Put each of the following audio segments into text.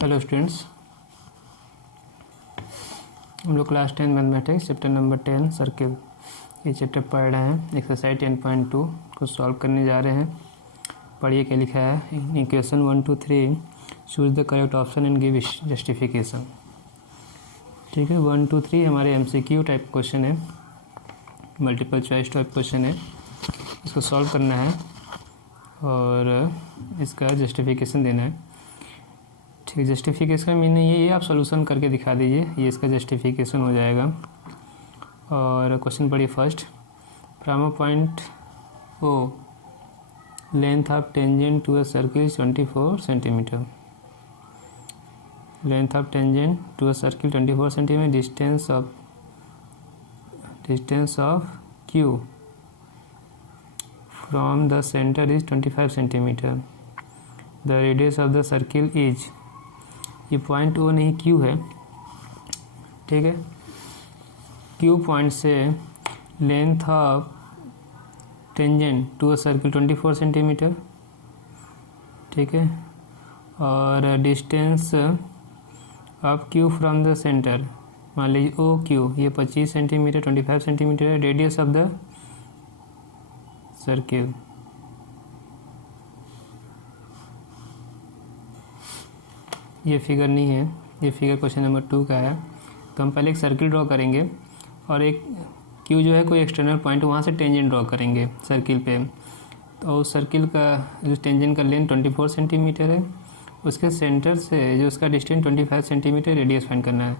Hello students, हम लोग class 10 mathematics chapter number 10 circle ये चैप्टर पढ़ रहे हैं। एक्सरसाइज 10.2 को सॉल्व करने जा रहे हैं। पढ़िए क्या लिखा है। Equation 1 2 3 choose the correct option and give justification. ठीक है, 1 2 3 हमारे MCQ टाइप क्वेश्चन है, मल्टीपल चॉइस टाइप क्वेश्चन है। इसको सॉल्व करना है और इसका जस्टिफिकेशन देना है। ठीक है, जस्टिफिकेशन का मीनिंग ये आप सॉल्यूशन करके दिखा दीजिए, ये इसका जस्टिफिकेशन हो जाएगा। और क्वेश्चन पढ़िए first. From a point O length of tangent to a circle 24 centimetre. Length of tangent to a circle 24 centimetre. Distance of Q from the centre is 25 centimetre. The radius of the circle is, ये point O नहीं Q है। ठीक है, Q point से length of tangent to a circle 24 centimetre. ठीक है, और distance of Q from the centre, मान लीजिए OQ, ये 25 सेंटीमीटर 25 सेंटीमीटर है। रेडियस ऑफ द सर्किल, ये फिगर नहीं है, ये फिगर क्वेश्चन नंबर 2 का है। तो हम पहले एक सर्किल ड्रॉ करेंगे और एक Q जो है कोई एक्सटर्नल पॉइंट, वहाँ से टेंजेंट ड्रॉ करेंगे सर्किल पे। तो उस सर्किल का जो टेंजेंट का लेंथ 24 सेंटीमीटर है, उसके सेंटर से जो उसका डिस्टेंस 25 सेंटीमीटर रेडियस फाइंड करना है।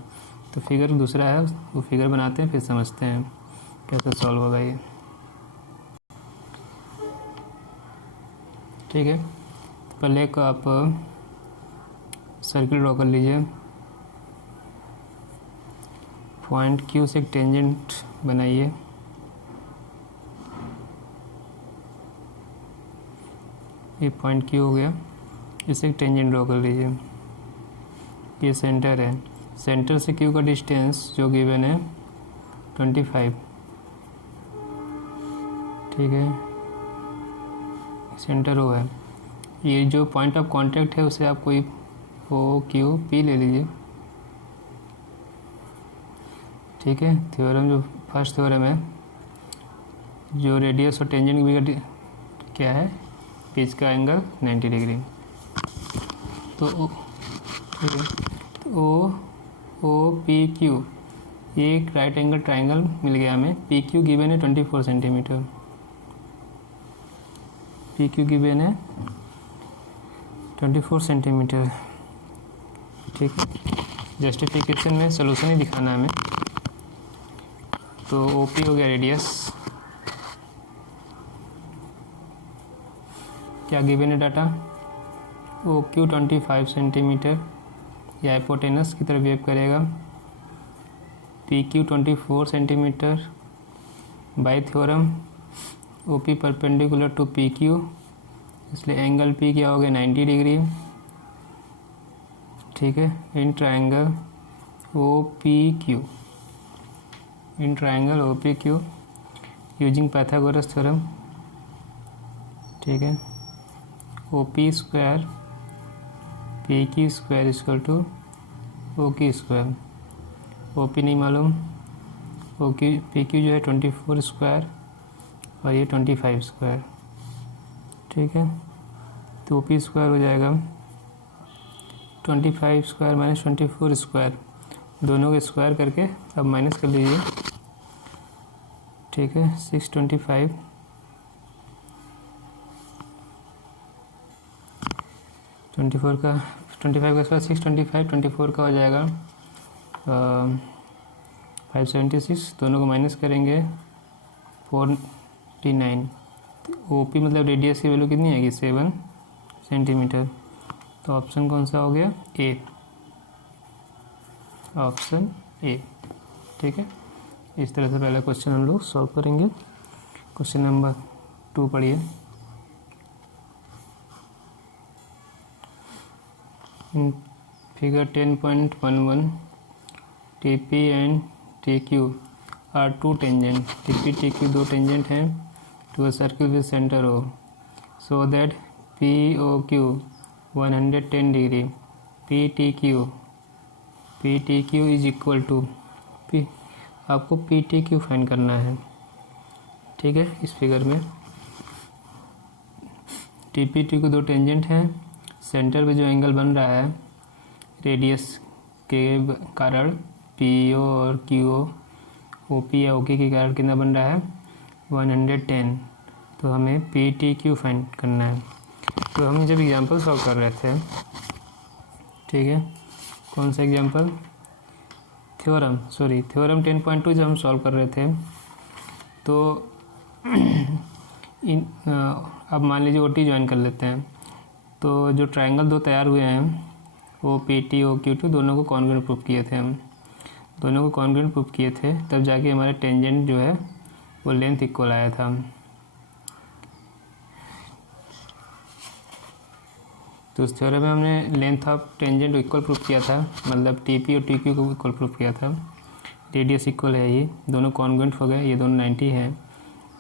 तो फिगर दूसरा है, वो फिगर बनाते हैं फिर समझते हैं कैसे सॉल्व होगा ये। ठीक है, पहले एक आप सर्किल ड्रॉ कर लीजिए। पॉइंट Q से एक टेंजेंट बनाइए। ये पॉइंट Q हो गया, इसे एक टेंजेंट ड्रॉ कर लीजिए। ये सेंटर है, सेंटर से Q का डिस्टेंस जो गिवन है 25। ठीक है, सेंटर O है। ये जो पॉइंट ऑफ कांटेक्ट है उसे आप कोई OQP ले लीजिए। ठीक है, थ्योरम जो फर्स्ट थ्योरम है, जो रेडियस और टेंजेंट की क्या है, पिच का एंगल 90 डिग्री। तो ठीक है, तो OPQ ये एक राइट एंगल ट्राइंगल मिल गया हमें। PQ गिवन है 24 सेंटीमीटर। PQ गिवन है 24 सेंटीमीटर। ठीक है, जस्टिफिकेशन में सोल्यूशन ही दिखाना है हमें। तो OP हो गया रेडियस, क्या गिवन है डाटा, OQ 25 सेंटीमीटर, या हाइपोटेनस की तरफ वेव करेगा। PQ 24 centimetre. By theorem OP perpendicular to PQ, इसलिए एंगल P क्या हो गया 90 डिग्री। ठीक है, in triangle OPQ, in triangle OPQ using Pythagoras theorem. ठीक है, OP square PQ square equal to OQ square. OP नहीं मालूम, PQ जो है 24 स्क्वायर और ये 25 स्क्वायर। ठीक है, तो OP स्क्वायर हो जाएगा 25 स्क्वायर माइनस 24 स्क्वायर, दोनों के स्क्वायर करके अब माइनस कर लीजिए। ठीक है, 625 24 का 25 का स्क्वायर 625, 24 का हो जाएगा 576, दोनों को माइनस करेंगे 49। OP मतलब रेडियस की वैल्यू कितनी आएगी 7 सेंटीमीटर। तो ऑप्शन कौन सा हो गया, A, ऑप्शन A। ठीक है, इस तरह से पहला क्वेश्चन हम लोग सॉल्व करेंगे। क्वेश्चन नंबर 2 पढ़िए। Figure 10.11 TP and TQ are two tangent. TP TQ दो टेंजेंट हैं to a circle with centre O, so that POQ 110 degree P T Q is equal to P, आपको P T Q find करना है, ठीक है। इस figure में T P T को दो टेंजेंट हैं, सेंटर पे जो एंगल बन रहा है रेडियस के कारण पी ओ और क्यू ओ पी या ओके के कारण कितना बन रहा है 110, तो हमें पी टी क्यू फाइंड करना है। तो हम जब एग्जांपल सॉल्व कर रहे थे, ठीक है, कौन सा एग्जांपल, थ्योरम 10.2 जब हम सॉल्व कर रहे थे, तो अब मान लीजिए ओ टी ज्वाइन कर लेते हैं। तो जो ट्रायंगल दो तैयार हुए हैं O P T O Q two, दोनों को कॉन्ग्रुएंट प्रूफ किए थे हम, दोनों को कॉन्ग्रुएंट प्रूफ किए थे, तब जाके हमारे टेंजेंट जो है वो लेंथ इक्वल आया था। तो उस थ्योरम में हमने length of tangent equal proof किया था, मतलब टी पी और टी क्यू को इक्वल प्रूफ किया था। रेडियस इक्वल है, ये दोनों कॉन्ग्रुएंट हो गए, ये दोनों 90 है,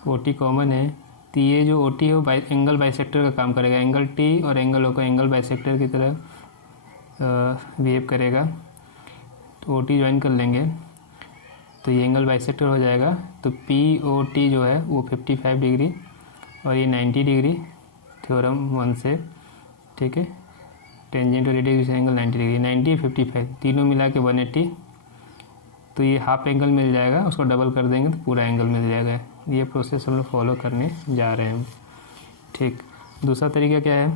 ओ टी कॉमन है, तो ये जो ओ टी है वो एंगल बाइसेक्टर का काम करेगा, एंगल टी और एंगल ओ का एंगल बाइसेक्टर की तरह बिहेव करेगा। तो ओ टी ज्वाइन कर लेंगे तो ये एंगल बाइसेक्टर हो जाएगा। तो पी ओ टी जो है वो 55 डिग्री और ये 90 डिग्री थ्योरम 1 से, ठीक है। टेंजेंट और रेडियस एंगल 90 डिग्री, 90 55 तीनों मिला के 180, तो ये हाफ एंगल मिल जाएगा, उसको डबल कर देंगे तो पूरा एंगल मिल जाएगा। ये प्रोसेस हम लोग फॉलो करने जा रहे हैं, ठीक। दूसरा तरीका क्या है,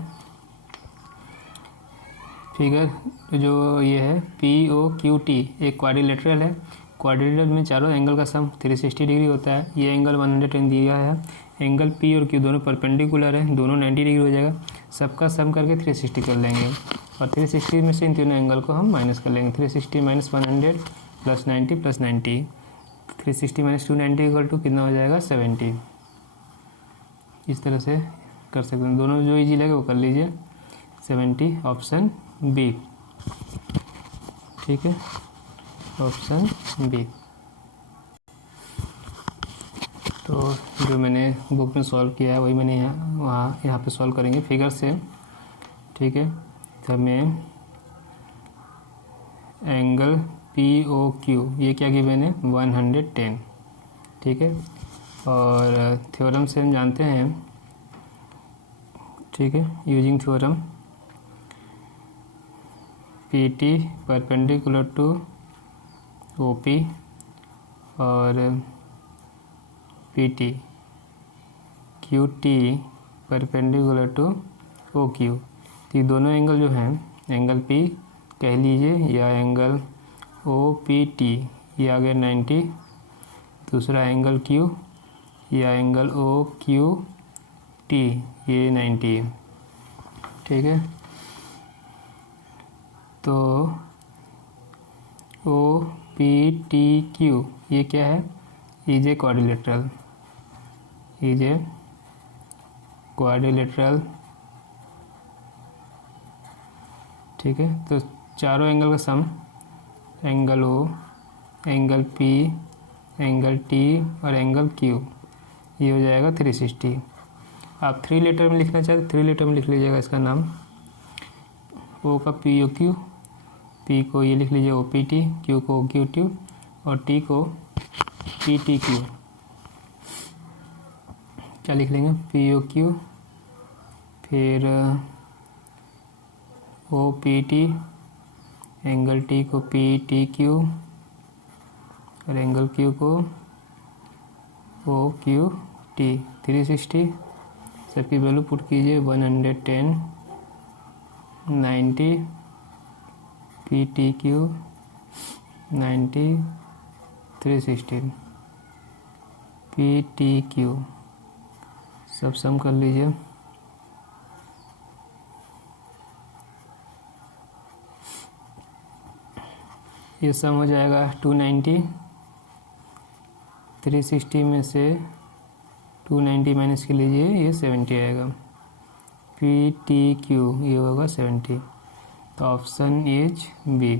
फिगर जो ये है पी ओ क्यू टी एक क्वाड्रिलेटरल है, क्वाड्रिलेटरल में चारों एंगल का सम 360 डिग्री होता है, ये एंगल 110 दिया है, एंगल पी और क्यू दोनों परपेंडिकुलर है, दोनों 90 डिग्री हो जाएगा, सबका सम करके 360 कर लेंगे और 360 में से इन तीनों एंगल को हम माइनस कर लेंगे। 360 minus 100 plus 90 plus 90, 360 minus 290 equal to कितना हो जाएगा 70। इस तरह से कर सकते हैं, दोनों जो इजी लगे वो कर लीजिए। 70 ऑप्शन बी, ठीक है, ऑप्शन बी। तो जो मैंने बुक में सॉल्व किया है वही मैंने यहाँ पे सॉल्व करेंगे फिगर से, ठीक है। तो हमें एंगल पी ओ क्यू ये क्या गिवन है 110, ठीक है, और थ्योरम से हम जानते हैं, ठीक है, using theorem P T perpendicular to O P और P T Q T perpendicular to O Q, तो ये दोनों एंगल जो हैं, एंगल पी कह लीजिए या एंगल ओ पी टी ये आ गया 90, दूसरा एंगल क्यू या एंगल ओ क्यू टी ये 90 है, ठीक है। तो ओ पी टी क्यू ये क्या है, is a quadrilateral, is a quadrilateral, ठीक है। तो चारों एंगल का sum angle O, angle P, angle T और एंगल क्यू ये हो जाएगा 360। आप 3 लेटर में लिखना चाहते 3 लेटर में लिख लीजिएगा इसका नाम, ओ का पी ओ क्यू, पी को ये लिख लीजिए ओ पी टी, क्यू को ओ क्यू टी और टी को पी टी क्यू। क्या लिख लेंगे पी ओ क्यू, फिर O P T, angle T को पी टी क्यू और एंगल क्यू को ओ क्यू टी। 360 सबकी वैल्यू पुट कीजिए 110, 90 P T Q 90, 360 P T Q, सब सम कर लीजिए। ये सम हो जाएगा 290, 360 में से 290 माइनस के लीजिए ये 70 आएगा, पी टी क्यू ये होगा 70, तो ऑप्शन इज बी।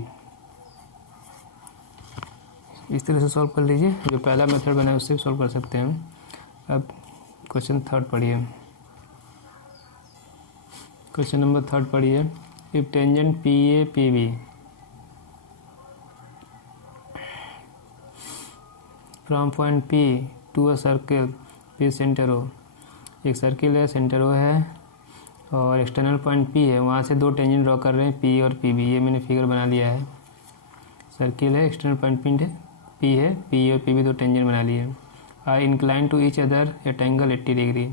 इस तरह से सॉल्व कर लीजिए, जो पहला मेथड बना है उससे भी सॉल्व कर सकते हैं। अब क्वेश्चन थर्ड पढ़िए, क्वेश्चन नंबर थर्ड पढ़िए। If tangent P A P B from point P to a circle P centre O, एक सर्किल है, सेंटर ओ है और एक्सटर्नल पॉइंट पी है, वहाँ से दो टेंजेंट ड्रॉ कर रहे हैं पी और पी बी। ये मैंने फिगर बना लिया है, सर्किल है, एक्सटर्नल पॉइंट पी है, पी और पी बी दो टेंजेंट बना लिए। Are inclined to each other at angle 80 degree,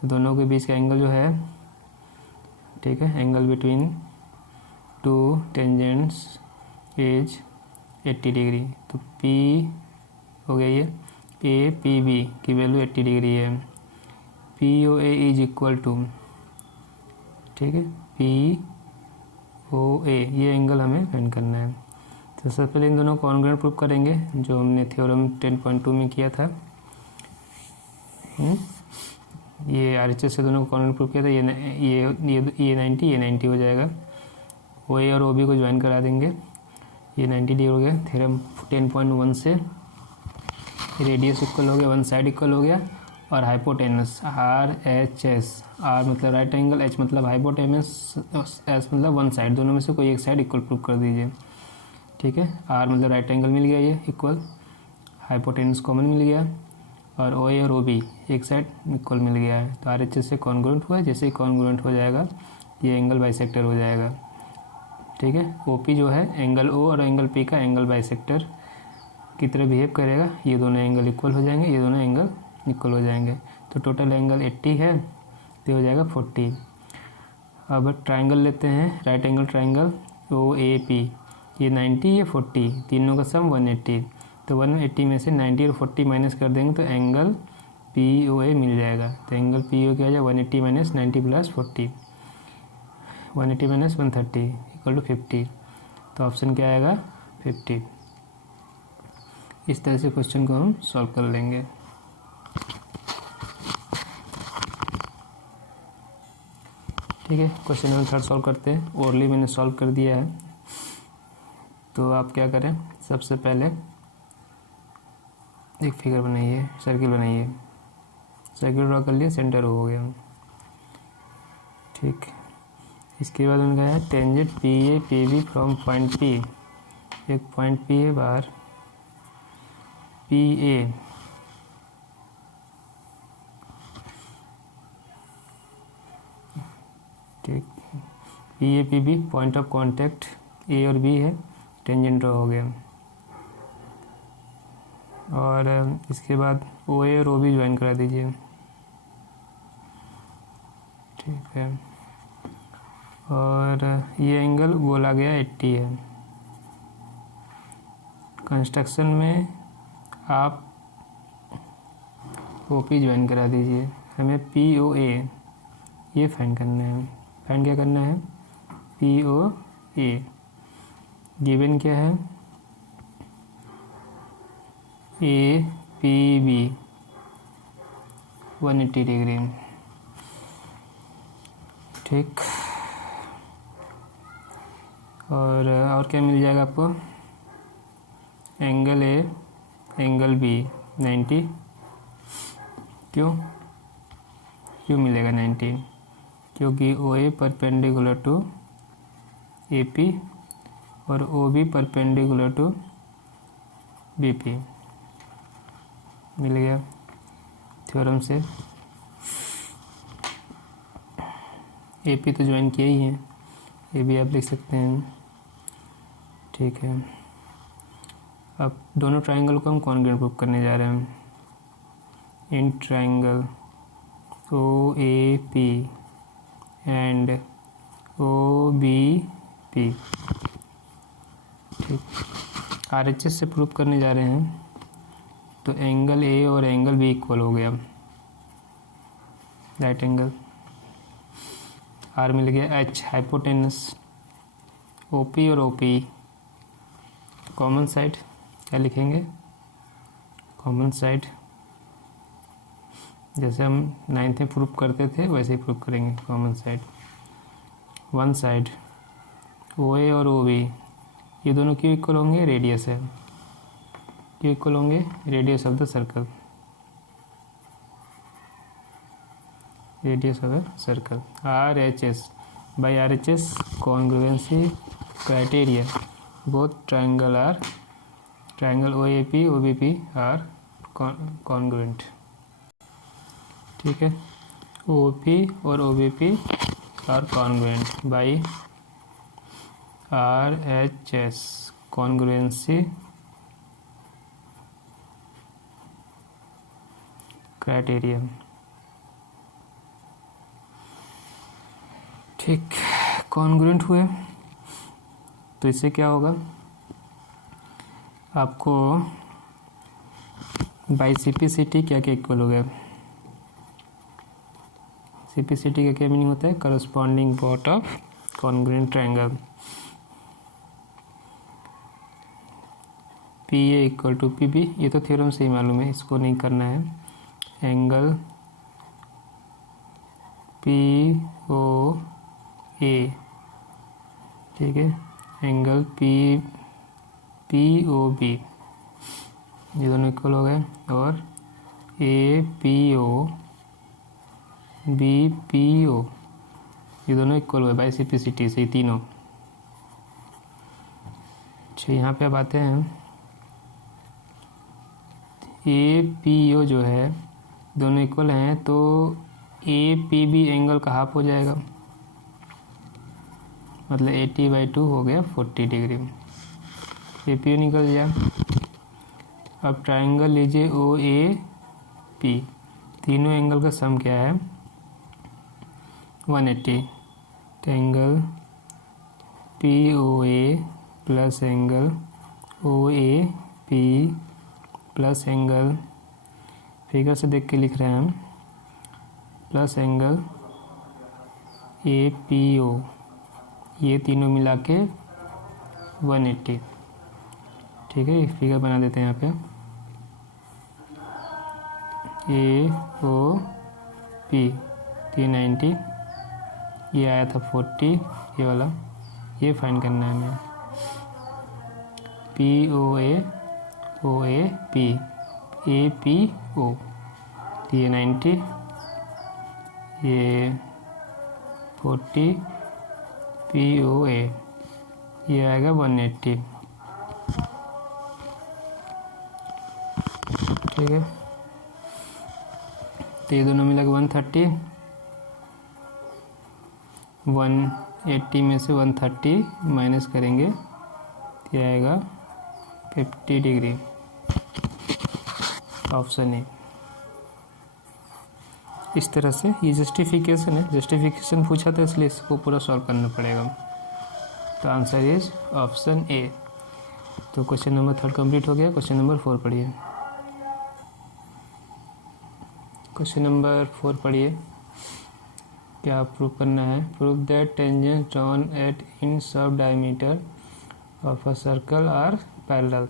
तो दोनों के बीच का एंगल जो है, ठीक है, angle between two tangents is 80 degree. तो पी हो गया ये, ए पी बी की वैल्यू 80 डिग्री है। P O A is equal to, ठीक है, पी ओ ए, ये एंगल हमें फाइंड करना है। तो सबसे पहले इन दोनों को कॉन्ग्रुएंट प्रूव करेंगे, जो हमने थ्योरम 10.2 में किया था। ये आरएचएस से दोनों को कॉन्ग्रुएंट प्रूव किया था। ये 90, ये 90 हो जाएगा। ओ ए और ओ बी को ज्वाइन करा देंगे, ये 90 डिग्री हो गया। थ्योरम 10.1 से रेडियस इक्वल हो गया, वन साइड इक्वल हो गया, और hypotenuse R H S, R मतलब राइट एंगल, एच मतलब हाइपोटेनस, एस मतलब वन साइड, दोनों में से कोई एक साइड इक्वल प्रूव कर दीजिए, ठीक है। आर मतलब राइट एंगल मिल गया, ये इक्वल, हाइपोटेनस कॉमन मिल गया, और ओ ए और ओ बी एक साइड इक्वल मिल गया है। तो आर एच एस से कॉन्ग्रुएंट हुआ है, जैसे ही कॉन्ग्रुएंट हो जाएगा ये एंगल बाइसेक्टर हो जाएगा, ठीक है। ओ पी जो है एंगल ओ और एंगल पी का एंगल बाइसेक्टर की तरह बिहेव करेगा, ये दोनों एंगल इक्वल हो जाएंगे, ये दोनों एंगल इक्वल हो जाएंगे। तो टोटल एंगल 80 है, तो हो जाएगा 40। अब ट्राइंगल लेते हैं, right angle triangle O A P, ये 90, ये 40, तीनों का सम 180। तो 180 में से 90 और 40 माइनस कर देंगे तो एंगल पी ओ ए मिल जाएगा। तो एंगल पी ओ क्या हो जाएगा, 180 minus 90 plus 40, 180 minus 130 equal to 50। तो ऑप्शन क्या आएगा, 50। इस तरह से क्वेश्चन को हम सॉल्व कर लेंगे। ठीक है, क्वेश्चन नंबर 3 सॉल्व करते हैं। ओरली मैंने सॉल्व कर दिया है, तो आप क्या करें, सबसे पहले एक फिगर बनाइए, सर्किल बनाइए, सर्किल ड्रॉ कर लिया, सेंटर हो गया, ठीक। इसके बाद उनका है tangent P A P B from point P, एक पॉइंट पी है बाहर, पी ए ठीक, P A P B point of contact A और बी है, टेंजेंट ड्रॉ हो गया। और इसके बाद ओ ए और ओ बी ज्वाइन करा दीजिए, ठीक है। और ये एंगल बोला गया 80 है। कंस्ट्रक्शन में आप ओ पी ज्वाइन करा दीजिए, हमें पी ओ ए ये फाइंड करना है। फाइंड क्या करना है, पी ओ ए गिवन क्या है, ए पी बी 180 डिग्री, ठीक। और क्या मिल जाएगा आपको, एंगल ए एंगल बी 90, क्यों मिलेगा 90, क्योंकि O A perpendicular to A P और O B perpendicular to B P, मिल गया थ्योरम से। ए पी तो ज्वाइन किया ही है, ए भी आप लिख सकते हैं, ठीक है। अब दोनों ट्राइंगल को हम कॉन्ग्रुएंट प्रूव करने जा रहे हैं। In triangle O A P and O B P, ठीक। आर एच एस से प्रूव करने जा रहे हैं, तो एंगल ए और एंगल बी इक्वल हो गया, राइट एंगल। आर मिल गया, एच हाइपोटेनस, ओ पी और ओ पी कॉमन साइड, क्या लिखेंगे, कॉमन साइड, जैसे हम 9th में प्रूव करते थे वैसे ही प्रूव करेंगे, कॉमन साइड। वन साइड ओ ए और ओ बी ये दोनों क्यों इक्वल होंगे, रेडियस है, क्यों इक्वल होंगे, radius of the circle, radius of the circle. Are H S by RHS congruency criteria both triangle OAP OBP are congruent। ठीक है, OP और OBP are congruent by RHS congruency criteria। ठीक, congruent हुए तो इससे क्या होगा, आपको बाई CPCT क्या क्या इक्वल हो गया। CPCT का क्या मीनिंग होता है, corresponding part of congruent triangle. PA equal to PB, ये तो थ्योरम से ही मालूम है, इसको नहीं करना है। एंगल POA, ठीक है, एंगल POB, ये दोनों इक्वल हो गए, और APO BPO ये दोनों इक्वल हुए बाई CPCT से, तीनों। अच्छा, यहाँ पे अब आते हैं, APO जो है दोनों इक्वल हैं तो APB एंगल का हाफ हो जाएगा, मतलब 80/2 हो गया 40 डिग्री। APO निकल गया। अब ट्रायंगल लीजिए OAP, तीनों एंगल का सम क्या है 180। तो angle POA plus angle OAP plus angle, figure से देख के लिख रहे हैं हम, प्लस एंगल APO, ये तीनों मिला के 180। ठीक है, एक फिगर बना देते हैं यहाँ पे, AOP 390, ये आया था 40, ये वाला, ये फाइंड करना है हमें। POA OAP APO, ये 90, ये 40, POA, ये आएगा 180। ठीक है, तो ये दोनों मिला के 130, 180 में से 130 माइनस करेंगे तो ये आएगा 50 डिग्री। Option A. इस तरह से ये जस्टिफिकेशन है, जस्टिफिकेशन पूछा था इसलिए इसको पूरा सॉल्व करना पड़ेगा। तो आंसर इज ऑप्शन ए। तो क्वेश्चन नंबर 3 कंप्लीट हो गया। क्वेश्चन नंबर 4 पढ़िए। क्वेश्चन नंबर 4 पढ़िए, क्या प्रूव करना है। Prove that tangents drawn at in sub diameter of a circle are parallel.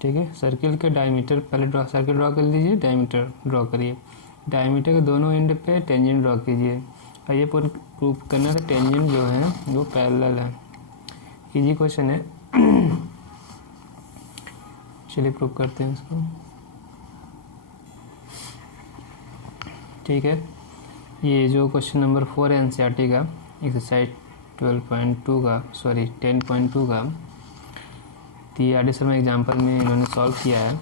ठीक है, सर्किल के डायमीटर, पहले सर्किल ड्रॉ कर लीजिए, डायमीटर ड्रॉ करिए, डायमीटर के दोनों एंड पे टेंजेंट ड्रॉ कीजिए और ये प्रूव करना है टेंजेंट जो है वो पैरेलल है। इजी क्वेश्चन है, चलिए प्रूव करते हैं इसको। ठीक है, ये जो क्वेश्चन नंबर 4 है एनसीईआरटी का, एक्सरसाइज 10.2 का, तो ये आर.डी. शर्मा एग्जाम्पल में इन्होंने सॉल्व किया है।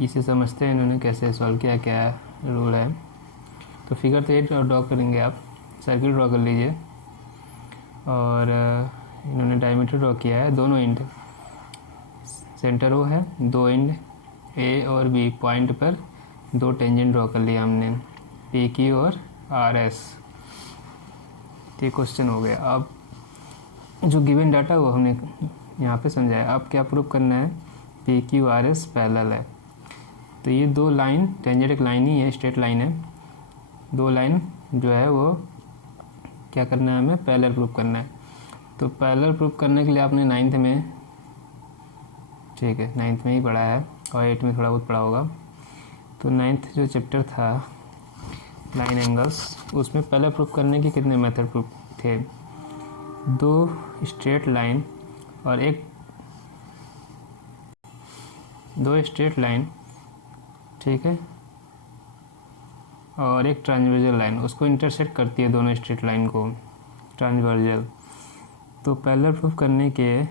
इसे समझते हैं इन्होंने कैसे सॉल्व किया, क्या रूल है। तो फिगर तो 8 ड्रॉ करेंगे आप, सर्किल ड्रॉ कर लीजिए और इन्होंने डायमीटर ड्रॉ किया है, दोनों एंड, सेंटर वो है, दो एंड ए और बी पॉइंट पर दो टेंजेंट ड्रॉ कर लिया हमने, पी क्यू और आर एस। ये क्वेश्चन हो गया। अब जो गिवन डाटा वो हमने यहाँ पे समझाया। अब क्या प्रूव करना है, P Q R S parallel है। तो ये दो लाइन, टेंजेंट एक लाइन ही है, स्ट्रेट लाइन है, दो लाइन जो है वो क्या करना है, हमें पैरेलल प्रूव करना है। तो पैरेलल प्रूव करने के लिए आपने 9th में, ठीक है 9th में ही पढ़ा है और 8 में थोड़ा बहुत पढ़ा होगा। तो 9th जो चैप्टर था लाइन एंगल्स, उसमें पैरेलल प्रूव करने के कितने मेथड प्रूफ थे, दो स्ट्रेट लाइन और दो स्ट्रेट लाइन, ठीक है, और एक ट्रांसवर्जल लाइन उसको इंटरसेक्ट करती है, दोनों स्ट्रेट लाइन को ट्रांसवर्जल। तो पैरेलल प्रूफ करने के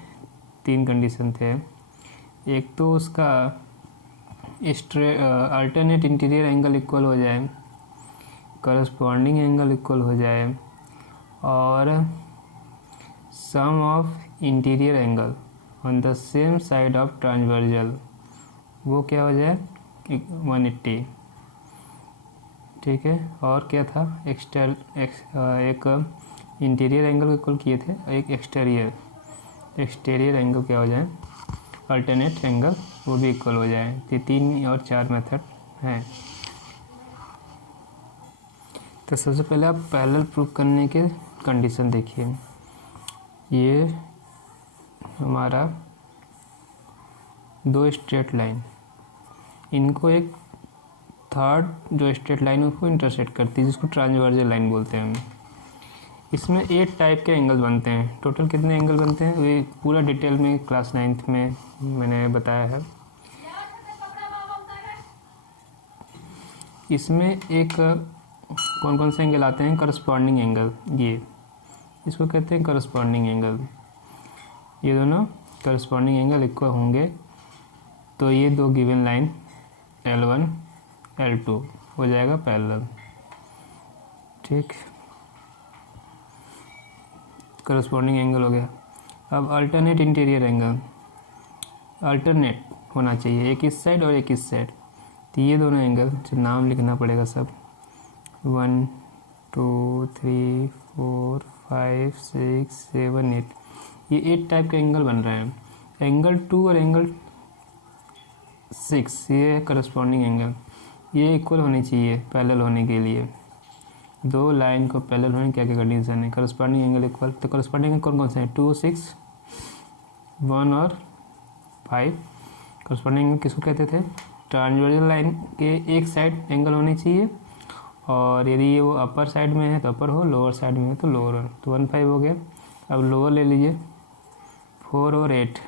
3 कंडीशन थे। एक तो उसका अल्टरनेट इंटीरियर एंगल इक्वल हो जाए, करस्पॉन्डिंग एंगल इक्वल हो जाए, और sum of interior angle on the same side of transversal वो क्या हो जाए 180। ठीक है, और क्या था एक इंटीरियर एंगल इक्वल किए थे, एक एक्सटीरियर एंगल क्या हो जाए अल्टरनेट एंगल वो भी इक्वल हो जाए। ये 3 और 4 मेथड हैं। तो सबसे पहले आप पैरेलल प्रूफ करने के कंडीशन देखिए। ये हमारा 2 स्ट्रेट लाइन, इनको एक थर्ड जो स्ट्रेट लाइन उसको इंटरसेक्ट करती है जिसको ट्रांसवर्जल लाइन बोलते हैं हम। इसमें 8 टाइप के एंगल बनते हैं। टोटल कितने एंगल बनते हैं ये पूरा डिटेल में क्लास 9th में मैंने बताया है। इसमें एक कौन कौन से एंगल आते हैं, करस्पॉन्डिंग एंगल, ये इसको कहते हैं करस्पॉन्डिंग एंगल। ये दोनों करस्पॉन्डिंग एंगल इक्वल होंगे तो ये 2 गिवन लाइन L1 L2 हो जाएगा पैरेलल। ठीक, करस्पॉन्डिंग एंगल हो गया। अब अल्टरनेट इंटीरियर एंगल, अल्टरनेट होना चाहिए, एक इस साइड और एक इस साइड। तो ये दोनों एंगल जो नाम लिखना पड़ेगा सब, 1 2 3 4 5 6 7 8, ये 8 टाइप के एंगल बन रहे हैं। एंगल 2 और एंगल 6 ये है करस्पॉन्डिंग एंगल, ये इक्वल होनी चाहिए पैरेलल होने के लिए। 2 लाइन को पैरेलल होने क्या क्या कंडीशन है, करस्पॉन्डिंग एंगल इक्वल। तो करस्पॉन्डिंग एंगल कौन कौन से हैं, 2 6 1 और 5। करस्पॉन्डिंग एंगल किसको कहते थे, ट्रांसवर्जल लाइन के एक साइड एंगल होनी चाहिए, और यदि ये वो अपर साइड में है तो अपर हो, लोअर साइड में है तो लोअर हो। तो 1 5 हो गया। अब लोअर ले लीजिए, 4 और 8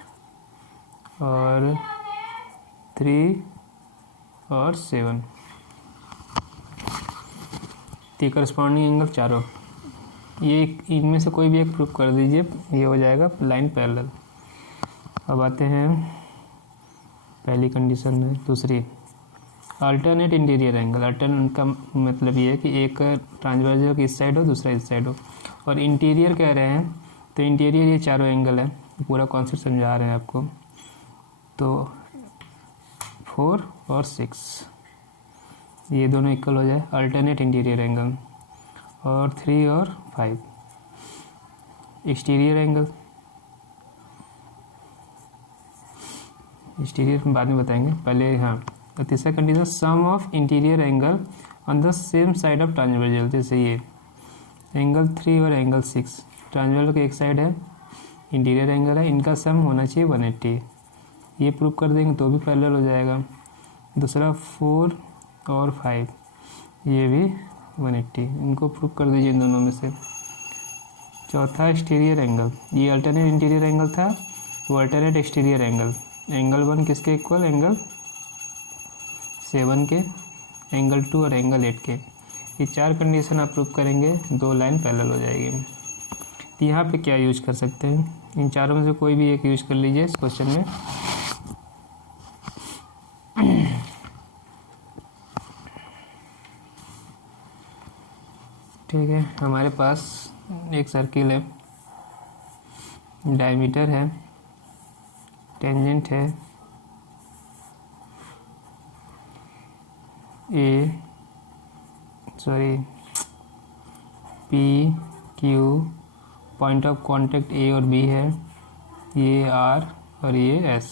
और 3 और 7, तो करस्पॉन्डिंग एंगल चारों, ये इनमें से कोई भी एक प्रूफ कर दीजिए, ये हो जाएगा लाइन पैरेलल। अब आते हैं पहली कंडीशन में, दूसरी अल्टरनेट इंटीरियर एंगल। अल्टरनेट का मतलब ये है कि एक ट्रांसवर्जल की इस साइड हो, दूसरा इस साइड हो, और इंटीरियर कह रहे हैं तो इंटीरियर ये चारों एंगल है, पूरा कॉन्सेप्ट समझा रहे हैं आपको। तो 4 और 6 ये दोनों इक्वल हो जाए अल्टरनेट इंटीरियर एंगल, और 3 और 5 एक्सटीरियर एंगल। एक्सटीरियर बाद में बताएंगे, पहले हाँ। तो तीसरा condition sum of interior angle on the same side of transversal, जैसे ये एंगल 3 और एंगल 6 ट्रांसवर्जल के एक साइड है, इंटीरियर एंगल है, इनका सम होना चाहिए 180। ये प्रूव कर देंगे तो भी पैरेलल हो जाएगा। दूसरा 4 और 5 ये भी 180, इनको प्रूव कर दीजिए इन दोनों में से। चौथा एक्सटीरियर एंगल, ये अल्टरनेट इंटीरियर एंगल था, वो अल्टरनेट एक्सटीरियर एंगल। एंगल 1 किसके इक्वल, एंगल 7 के, एंगल 2 और एंगल 8 के। ये 4 कंडीशन आप प्रूव करेंगे, 2 लाइन पैरेलल हो जाएगी। तो यहाँ पे क्या यूज कर सकते हैं, इन चारों में से कोई भी एक यूज कर लीजिए इस क्वेश्चन में। ठीक है, हमारे पास एक सर्किल है, डायमीटर है, टेंजेंट है P Q, point of contact A और बी है, ये आर और ये एस,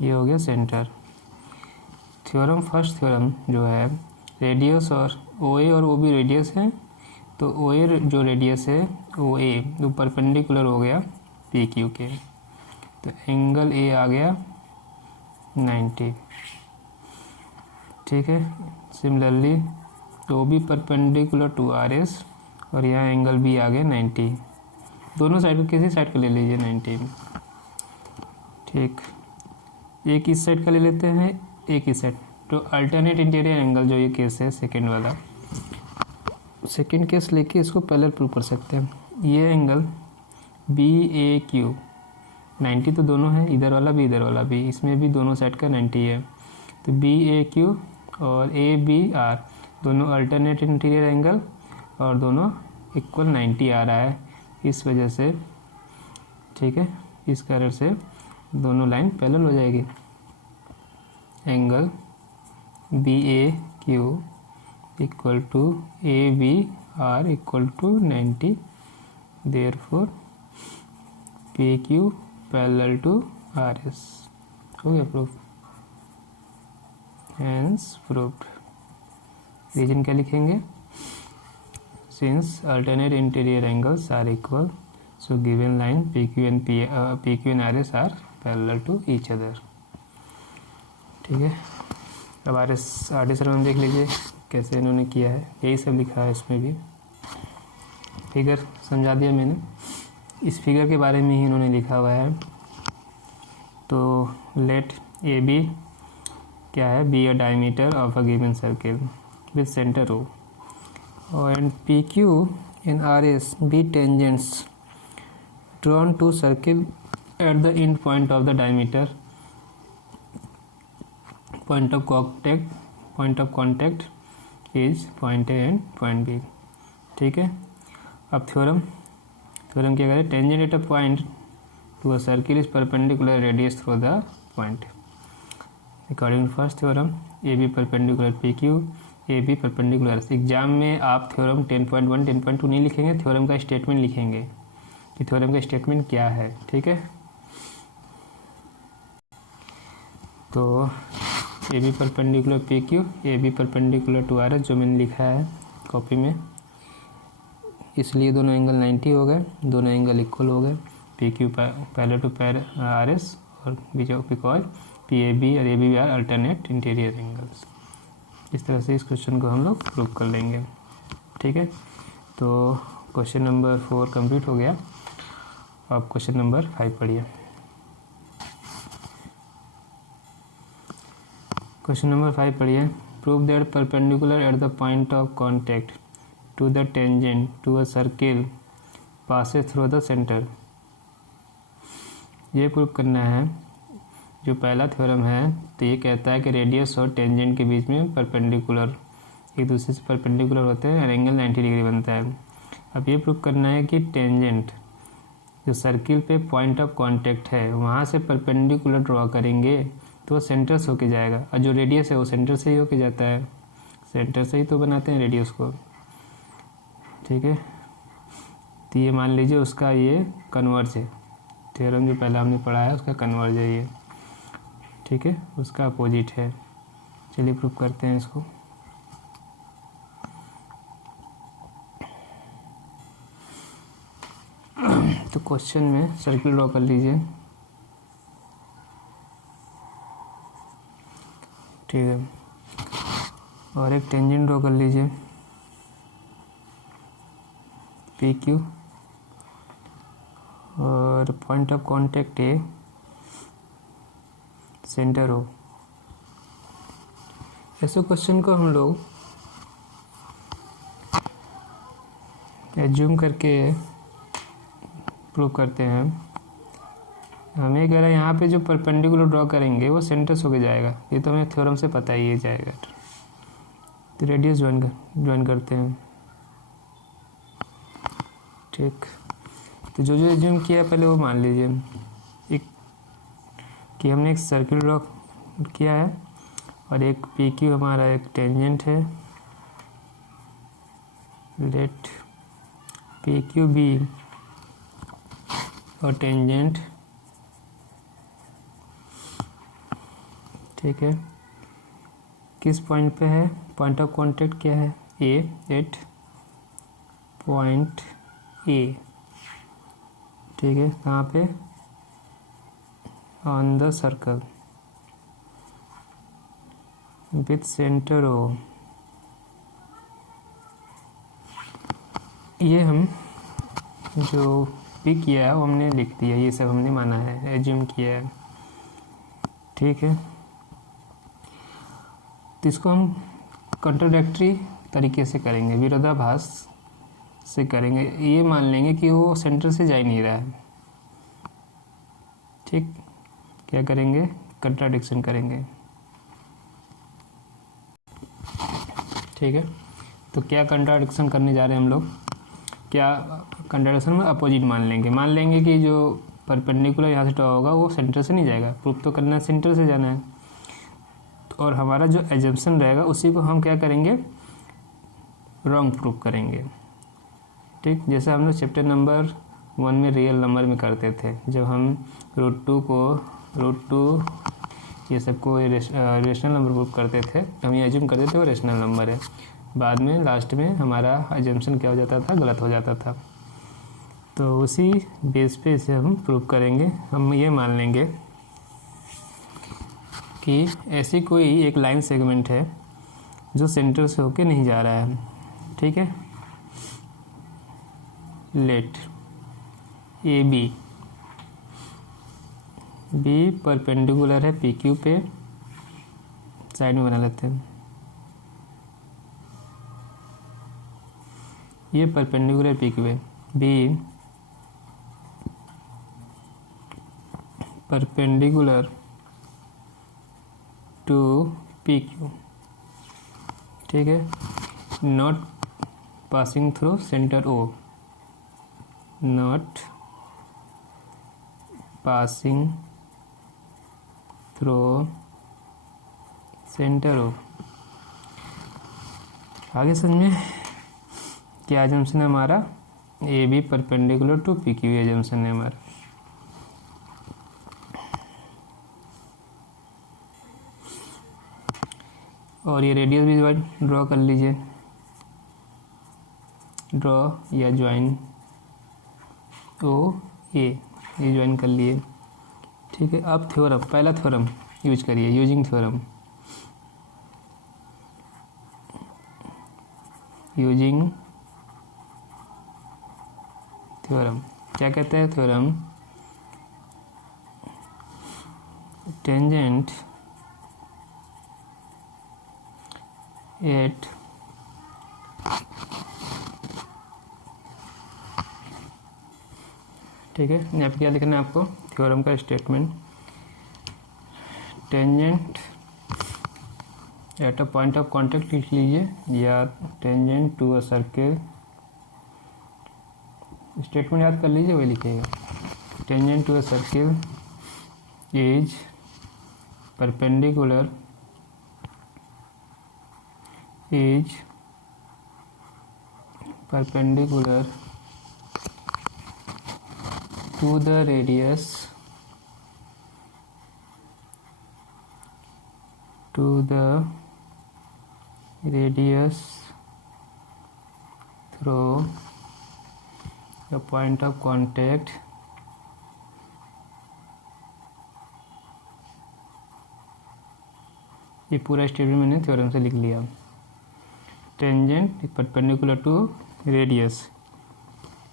ये हो गया सेंटर। थ्योरम, फर्स्ट थ्योरम जो है, रेडियस और ओ ए और ओ बी रेडियस है, तो ओ ए जो रेडियस है ओ ए जो परपेंडिकुलर हो गया पी क्यू के, तो एंगल ए आ गया 90। ठीक है, similarly O B perpendicular to R S, और यहाँ एंगल बी आ गया 90। दोनों साइड किसी साइड का ले लीजिए 90। ठीक, एक इस साइड का ले लेते हैं, एक ही सेट। तो अल्टरनेट इंटीरियर एंगल जो ये केस है सेकंड वाला, सेकंड केस लेके इसको पैरेलल प्रूव कर सकते हैं। ये एंगल BAQ 90 तो दोनों है, इधर वाला भी इधर वाला भी, इसमें भी दोनों साइड का 90 है। तो BAQ और ABR दोनों अल्टरनेट इंटीरियर एंगल और दोनों इक्वल 90 आ रहा है, इस वजह से, ठीक है, इस कारण से दोनों लाइन पैरेलल हो जाएगी। Angle BAQ equal to ABR equal to 90, therefore PQ parallel to RS। हो गया प्रूफ, हेंस प्रूव्ड। रीजन क्या लिखेंगे? Since alternate interior angles are equal, so given line PQ and RS are parallel to each other. ठीक है, अब RD सर्वम देख लीजिए कैसे इन्होंने किया है, यही सब लिखा है इसमें भी। फिगर समझा दिया मैंने, इस फिगर के बारे में ही इन्होंने लिखा हुआ है। तो लेट AB क्या है, be a diameter of a given circle with centre O, and PQ and RS be tangents drawn to circle at the end point of the diameter, point of contact is point A and point B। ठीक है, अब theorem क्या करें? Tangent at a point to a circle is perpendicular radius through the point. According to first theorem AB perpendicular PQ, AB perpendicular. Exam में आप theorem 10.1 10.2 नहीं लिखेंगे, theorem का स्टेटमेंट लिखेंगे कि थ्योरम का स्टेटमेंट क्या है। ठीक है, तो AB perpendicular PQ, AB perpendicular to RS जो मैंने लिखा है कॉपी में, इसलिए दोनों एंगल 90 हो गए, दोनों एंगल इक्वल हो गए। PQ पैरेलल टू RS और बिकॉज PAB और ABB are alternate interior angles. इस तरह से इस क्वेश्चन को हम लोग प्रूव कर लेंगे। ठीक है, तो क्वेश्चन नंबर 4 कंप्लीट हो गया। अब क्वेश्चन नंबर 5 पढ़िए। क्वेश्चन नंबर 5 पढ़िए। Prove that perpendicular at the point of contact to the tangent to a circle passes through the centre. ये प्रूव करना है। जो पहला थ्योरम है तो ये कहता है कि रेडियस और टेंजेंट के बीच में परपेंडिकुलर, एक दूसरे से परपेंडिकुलर होते हैं और एंगल 90 डिग्री बनता है। अब ये प्रूव करना है कि टेंजेंट जो सर्किल पे पॉइंट ऑफ कांटेक्ट है वहाँ से परपेंडिकुलर ड्रॉ करेंगे तो सेंटर से होके जाएगा, और जो रेडियस है वो सेंटर से ही होके जाता है, सेंटर से ही तो बनाते हैं रेडियस को। ठीक है, तो ये मान लीजिए उसका ये कन्वर्ज है, थ्योरम जो पहला हमने पढ़ा है उसका कन्वर्ज है ये। ठीक है, उसका अपोजिट है। चलिए प्रूव करते हैं इसको। तो क्वेश्चन में सर्किल ड्रॉ कर लीजिए। ठीक है, और एक टेंजेंट ड्रॉ कर लीजिए PQ, और पॉइंट ऑफ कांटेक्ट है सेंटर हो। ऐसे क्वेश्चन को हम लोग एज्यूम करके प्रूव करते हैं। हमें कह रहा है यहाँ पे जो परपेंडिकुलर ड्रॉ करेंगे वो सेंटर से होके जाएगा, ये तो हमें थ्योरम से पता ही जाएगा। तो रेडियस ज्वाइन करते हैं। ठीक, तो जो एज्यूम किया पहले वो मान लीजिए एक कि हमने एक सर्किल ड्रॉ किया है और एक PQ हमारा एक टेंजेंट है। लेट PQ बी और टेंजेंट। ठीक है, किस पॉइंट पे है? पॉइंट ऑफ कांटेक्ट क्या है? A at point A। ठीक है, कहाँ पे? On the circle with centre O। ये हम जो भी किया है वो हमने लिख दिया, ये सब हमने माना है, एज्यूम किया है। ठीक है, तो इसको हम कंट्राडिक्टरी तरीके से करेंगे, विरोधाभास से करेंगे। ये मान लेंगे कि वो सेंटर से जा ही नहीं रहा है, ठीक। क्या करेंगे, कंट्राडिक्शन करेंगे, ठीक है। तो क्या कंट्राडिक्शन करने जा रहे हैं हम लोग, क्या कंट्राडिक्शन में अपोजिट मान लेंगे कि जो परपेंडिकुलर यहाँ से ड्रॉ होगा वो सेंटर से नहीं जाएगा, प्रूफ तो करना है सेंटर से जाना है। और हमारा जो एजम्पशन रहेगा उसी को हम क्या करेंगे, रॉन्ग प्रूफ करेंगे, ठीक। जैसे हम लोग चैप्टर नंबर 1 में रियल नंबर में करते थे, जब हम √2 ये सबको रेशनल नंबर प्रूफ करते थे, हम ये एज्यूम करते थे वो रेशनल नंबर है। बाद में लास्ट में हमारा एजम्पशन क्या हो जाता था, गलत हो जाता था। तो उसी बेस पे इसे हम प्रूव करेंगे। हम ये मान लेंगे कि ऐसी कोई एक लाइन सेगमेंट है जो सेंटर से होके नहीं जा रहा है, ठीक है। लेट ए बी परपेंडिकुलर है पी क्यू पे, साइड में बना लेते हैं। ये परपेंडिकुलर पी क्यू है, B perpendicular to P Q, ठीक है। Not passing through centre O, not passing through centre O. आगे समझ में क्या एजम्पशन है हमारा, A B perpendicular to P Q assumption है हमारा। और ये रेडियस भी ड्रॉ कर लीजिए, ड्रॉ या ज्वाइन ओ ए, ये ज्वाइन कर लिए, ठीक है। अब थ्योरम, पहला थ्योरम यूज करिए, यूजिंग थ्योरम, यूजिंग थ्योरम। क्या कहते हैं थ्योरम, टेंजेंट एट ठीक है। यहाँ पे क्या लिखना है आपको, थ्योरम का statement, tangent at a point of contact लिख लीजिए, या tangent to a circle, statement याद कर लीजिए, वही लिखिएगा। Tangent to a circle is perpendicular to the radius through the point of contact ये पूरा स्टेटमेंट मैंने थ्योरम से लिख लिया। टेंजेंट परपेंडिकुलर टू रेडियस,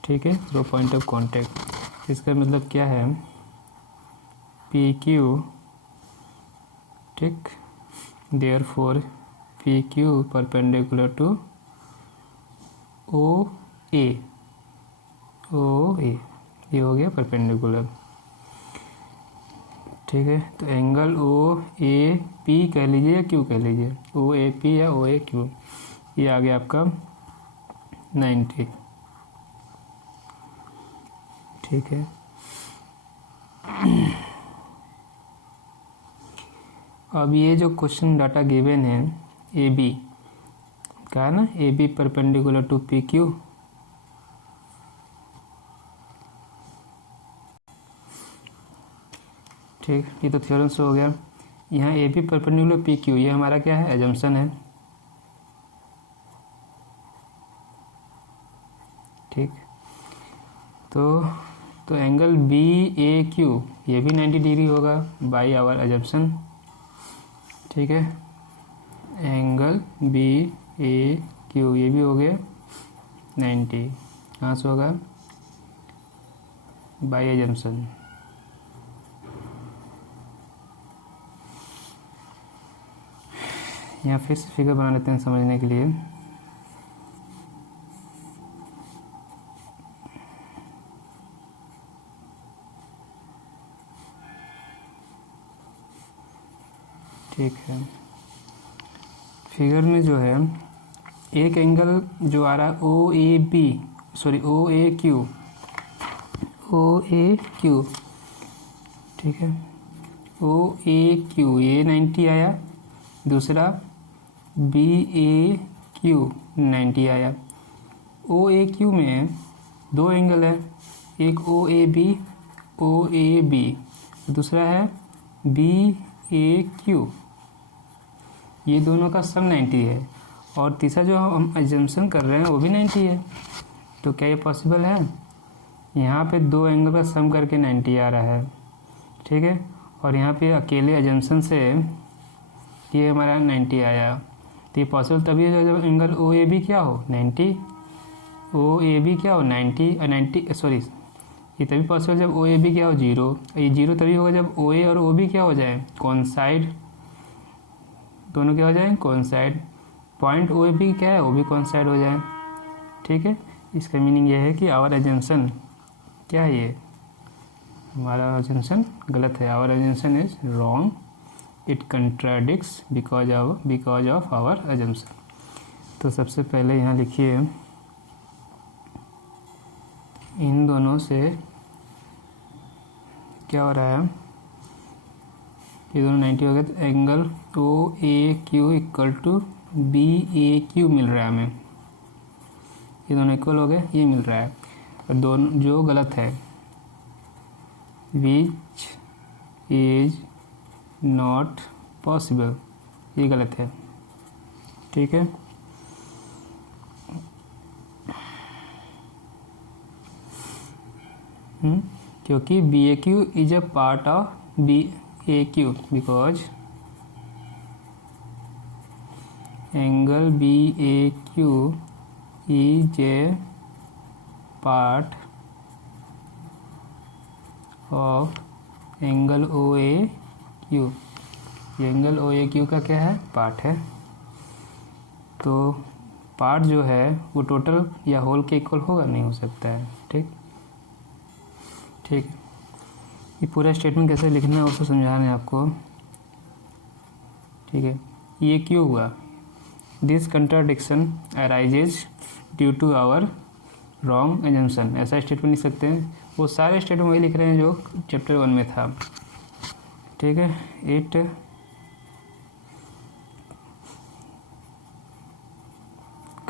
ठीक है, थ्रू पॉइंट ऑफ कांटेक्ट। इसका मतलब क्या है, पी क्यू, ठीक, therefore P Q perpendicular to O A, ये हो गया परपेंडिकुलर, ठीक है। तो एंगल ओ ए पी कह लीजिए या क्यू कह लीजिए, ओ ए पी या ओ ए क्यू, ये आ गया आपका 90, ठीक है। अब ये जो क्वेश्चन डाटा गिवन है, ए बी का है ना, A B perpendicular to P Q, ठीक, ये तो थ्योरम से हो गया। यहाँ A B perpendicular P Q, ये हमारा क्या है, एजम्पशन है, ठीक। तो एंगल बी ए क्यू ये भी 90 डिग्री होगा बाई आवर एजम्पशन, ठीक है। एंगल बी ए क्यू ये भी हो गया 90, कहाँ से होगा, बाई एजम्पशन, यहाँ फिर से फिगर बना लेते हैं समझने के लिए। ठीक है, फिगर में जो है एक एंगल जो आ रहा है ओ ए क्यू, ठीक है, ओ ए क्यू ये 90 आया, दूसरा बी ए क्यू 90 आया। ओ ए क्यू में दो एंगल है, एक ओ ए बी, दूसरा है बी ए क्यू, ये दोनों का सम 90 है, और तीसरा जो हम अजम्पशन कर रहे हैं वो भी 90 है। तो क्या ये पॉसिबल है? यहाँ पे दो एंगल का सम करके 90 आ रहा है, ठीक है, और यहाँ पे अकेले अजम्पशन से ये हमारा 90 आया। तो ये पॉसिबल तभी है जब एंगल ओ ए बी क्या हो 90, ओ ए बी क्या हो 90 सॉरी, ये तभी पॉसिबल जब ओ ए बी क्या हो 0। ये 0 तभी होगा जब ओ ए और ओ बी क्या हो जाए कोइंसाइड, दोनों क्या हो जाए coincide. Point O A B क्या है, ओ बी कोइंसाइड हो जाए, ठीक है। इसका मीनिंग ये है कि आवर अजम्पशन क्या है, ये हमारा अजम्पशन गलत है, our assumption is wrong, it contradicts because of our assumption. तो सबसे पहले यहाँ लिखिए इन दोनों से क्या हो रहा है, ये दोनों 90 हो गए, तो angle O A Q equal to B A Q मिल रहा है हमें, ये दोनों इक्वल हो गए, ये मिल रहा है। और दोनों जो गलत है विच इज नॉट पॉसिबल, ये गलत है, ठीक है। क्योंकि B A Q is a part of B A Q because angle B A Q is a part of angle O A Q, ये एंगल ओ ए क्यू का क्या है पार्ट है। तो पार्ट जो है वो टोटल या होल के इक्वल होगा, नहीं हो सकता है, ठीक ठीक। ये पूरा स्टेटमेंट कैसे लिखना है उसको समझा रहे हैं आपको, ठीक है। ये क्यों हुआ, this contradiction arises due to our wrong assumption, ऐसा स्टेटमेंट लिख सकते हैं। वो सारे स्टेटमेंट वही लिख रहे हैं जो चैप्टर 1 में था, ठीक है। इट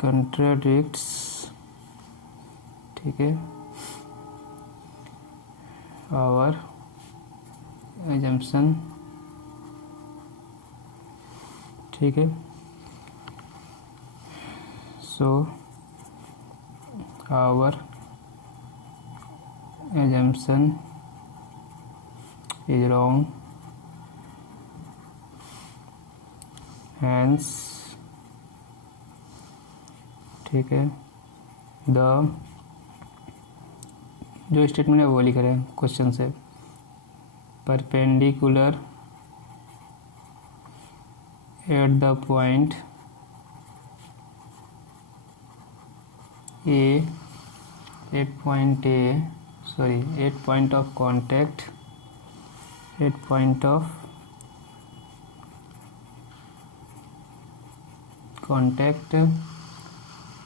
कंट्राडिक्ट्स, ठीक है, आवर एजम्पशन, ठीक है। सो our assumption is wrong, hence, ठीक है, द जो स्टेटमेंट है वो लिख रहे हैं क्वेश्चन से, perpendicular at the point A, at point of contact, at point of contact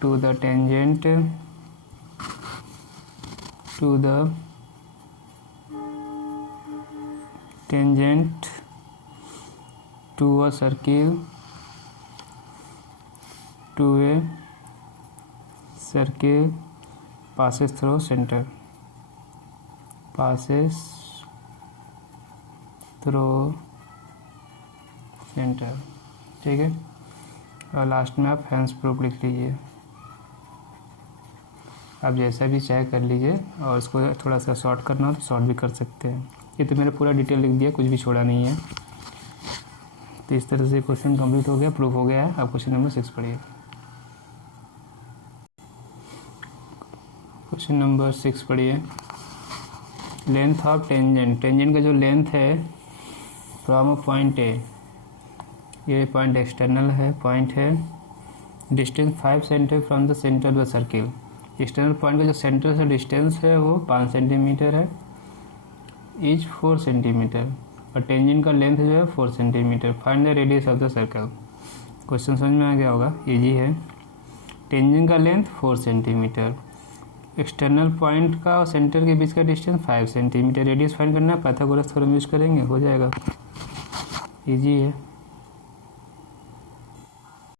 to the tangent to a circle, to a circle passes through center, ठीक है। और लास्ट में आप हैंस प्रूफ लिख लीजिए, आप जैसा भी चाहे कर लीजिए, और उसको थोड़ा सा शॉर्ट करना हो तो शॉर्ट भी कर सकते हैं। ये तो मैंने पूरा डिटेल लिख दिया, कुछ भी छोड़ा नहीं है। तो इस तरह से क्वेश्चन कंप्लीट हो गया, प्रूफ हो गया है। अब क्वेश्चन नंबर 6 पढ़िए। क्वेश्चन नंबर 6 पढ़िए। लेंथ ऑफ टेंजेंट, टेंजेंट का जो लेंथ है फ्रॉम अ पॉइंट ए ये पॉइंट एक्सटर्नल है, पॉइंट है। Distance 5 centimetre from the centre of the circle. External point का जो सेंटर से डिस्टेंस है वो 5 सेंटीमीटर है, इच 4 सेंटीमीटर, और टेंजेंट का लेंथ जो है 4 centimetre. Find the radius of the circle. Question समझ में आ गया होगा, इजी है। टेंजेंट का लेंथ 4 सेंटीमीटर, एक्सटर्नल पॉइंट का और सेंटर के बीच का डिस्टेंस 5 सेंटीमीटर। रेडियस फाइंड करना है, पाइथागोरस थ्योरम यूज करेंगे, हो जाएगा, इजी है।